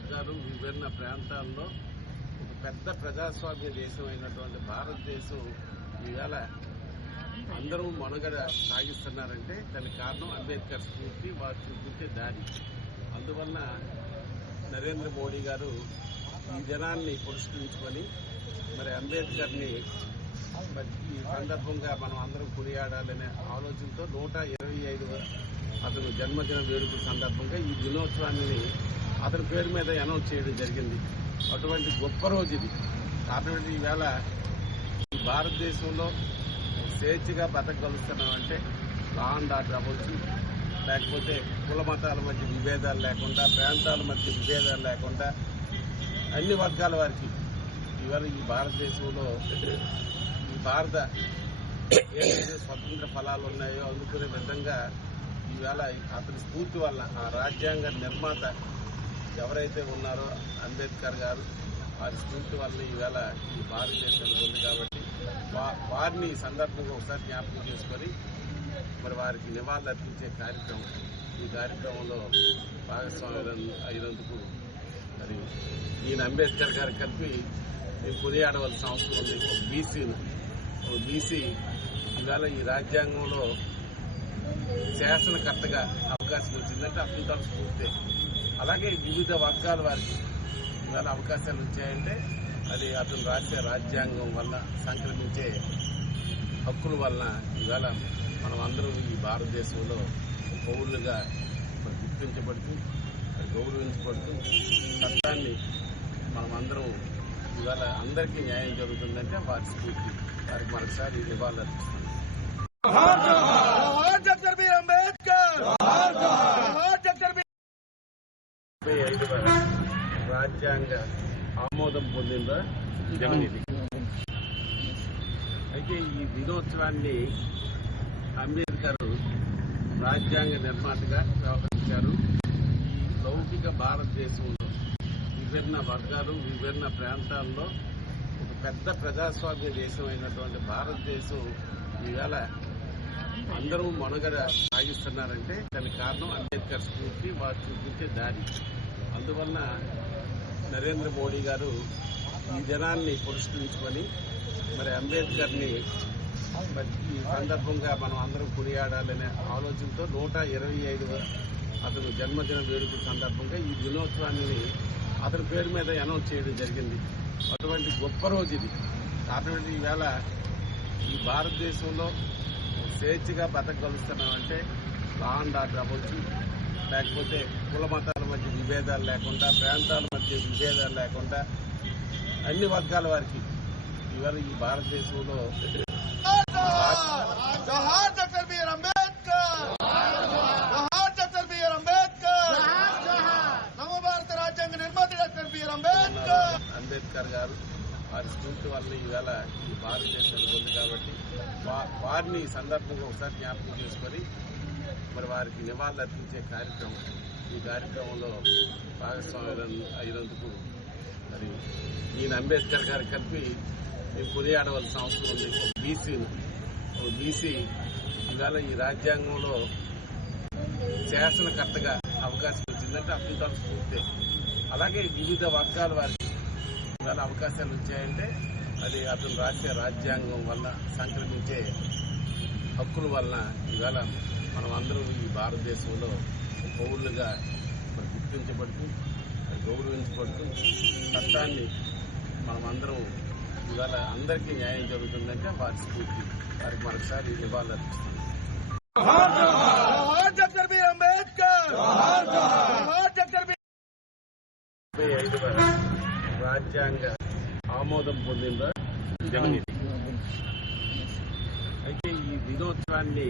విభిన్న వర్గాలు విభిన్న ప్రాంతాల్లో ఒక పెద్ద ప్రజాస్వామ్య దేశం అయినటువంటి భారతదేశం ఇవాళ అందరూ మనుగడ సాగిస్తున్నారంటే దానికి కారణం అంబేద్కర్ స్ఫూర్తి వారు చూపించే దారి. అందువల్ల నరేంద్ర మోడీ గారు ఈ దినాన్ని పురస్కరించుకొని మరి అంబేద్కర్ని మరి ఈ సందర్భంగా మనం అందరం కొనియాడాలనే ఆలోచనతో నూట ఇరవై ఐదు అతను జన్మదిన వేడుకల సందర్భంగా ఈ దినోత్సవాన్ని అతని పేరు మీద అనౌన్స్ చేయడం జరిగింది. అటువంటి గొప్ప రోజు ఇది. కారణం ఈవేళ ఈ భారతదేశంలో స్వేచ్ఛగా బతకగలుగుతున్నాం అంటే లా అండ్ ఆర్డర్ అవ్వచ్చు లేకపోతే కుల మతాల మధ్య విభేదాలు లేకుండా ప్రాంతాల మధ్య విభేదాలు లేకుండా అన్ని వర్గాల వారికి ఇవాళ ఈ భారతదేశంలో ఈ భారత ఏదైతే స్వతంత్ర ఫలాలు ఉన్నాయో అందుకునే విధంగా ఈవేళ అతని స్ఫూర్తి వల్ల ఆ రాజ్యాంగ నిర్మాత ఎవరైతే ఉన్నారో అంబేద్కర్ గారు వారి స్ఫూర్తి వల్ల ఈవేళ ఈ భారతదేశంలో ఉంది కాబట్టి వా- వారిని సందర్భంగా ఒకసారి జ్ఞాపకం చేసుకొని మరి వారికి నివాళులు అర్పించే కార్యక్రమం ఈ కార్యక్రమంలో భాగస్వాములు అయినందుకు మరి ఈయన అంబేద్కర్ గారు కలిపి మేము కొనియాడవలసిన అవసరం ఉంది. ఒక బీసీని ఒక బీసీ ఇవాళ ఈ రాజ్యాంగంలో శాసనకర్తగా అవకాశం వచ్చిందంటే అతని తన స్ఫూర్తే. అలాగే వివిధ వర్గాల వారికి ఇవాళ అవకాశాలు వచ్చాయంటే అది అతను రాసే రాజ్యాంగం వల్ల సంక్రమించే హక్కుల వలన ఇవాళ మనం అందరం ఈ భారతదేశంలో పౌరులుగా గుర్తించబడుతూ గౌరవించబడుతూ చట్టాన్ని మనం అందరం ఇవాళ అందరికీ న్యాయం జరుగుతుందంటే వారి స్ఫూర్తి. వారికి మరొకసారి నివాళులు అర్పిస్తుంది అంబేద్కర్ ముప్పై రాజ్యాంగ ఆమోదం పొందిందా? జగనిది అయితే ఈ దినోత్సవాన్ని అంబేద్కర్ రాజ్యాంగ నిర్మాతగా వ్యవహరించారు. ఈ లౌకిక భారతదేశంలో విభిన్న వర్గాలు విభిన్న ప్రాంతాల్లో ఒక పెద్ద ప్రజాస్వామ్య దేశం అయినటువంటి భారతదేశం ఈవేళ అందరూ మనుగడ సాగిస్తున్నారంటే దానికి కారణం అంబేద్కర్ స్ఫూర్తి వారు చూపించే దారి. అందువల్ల నరేంద్ర మోడీ గారు ఈ దినాన్ని పురస్కరించుకొని మరి అంబేద్కర్ని మరి ఈ సందర్భంగా మనం అందరం కొనియాడాలనే ఆలోచనతో నూట ఇరవై ఐదు అతను జన్మదిన వేడుకల సందర్భంగా ఈ దినోత్సవాన్ని అతని పేరు మీద అనౌన్స్ చేయడం జరిగింది. అటువంటి గొప్ప రోజు ఇది. కారణం ఈవేళ ఈ భారతదేశంలో స్వేచ్ఛగా బతకగలుగుతున్నాం అంటే లా అండ్ ఆర్డర్ అవ్వచ్చు. లేకపోతే కుల మతాల మధ్య విభేదాలు లేకుండా ప్రాంతాల మధ్య విభేదాలు లేకుండా అన్ని వర్గాల వారికి ఇవాళ ఈ భారతదేశంలో అంబేద్కర్ గారు వారి స్ఫూర్తి వల్ల ఈవేళ ఈ భారతదేశం ఉంది కాబట్టి వారిని సందర్భంగా ఒకసారి జ్ఞాపకం చేసుకొని మరి వారికి నివాళులు అర్పించే కార్యక్రమం. ఈ కార్యక్రమంలో భాగస్వామ్యం అయినందుకు మరి ఈయన అంబేద్కర్ గారు కలిపి మేము కొనియాడవలసిన అవసరం ఉంది. ఒక బీసీని ఒక బీసీ ఇవాళ ఈ రాజ్యాంగంలో శాసనకర్తగా అవకాశం వచ్చిందంటే అభ్యుతాలు స్ఫూర్తే అలాగే వివిధ వర్గాల వారికి ఇవాళ అవకాశాలు వచ్చాయంటే అది అతను రాసే రాజ్యాంగం వల్ల సంక్రమించే హక్కుల వలన ఇవాళ మనం అందరం ఈ భారతదేశంలో పౌరులుగా ఇక్కడ గుర్తించబడుతూ గౌరవించబడుతూ చట్టాన్ని మనమందరం ఇవాళ అందరికీ న్యాయం జరుగుతుందంటే వారి స్ఫూర్తి. వారికి మరొకసారి నివాళులు అర్పిస్తున్నాం. రాజ్యాంగ ఆమోదం పొందిందా? అయితే ఈ దినోత్సవాన్ని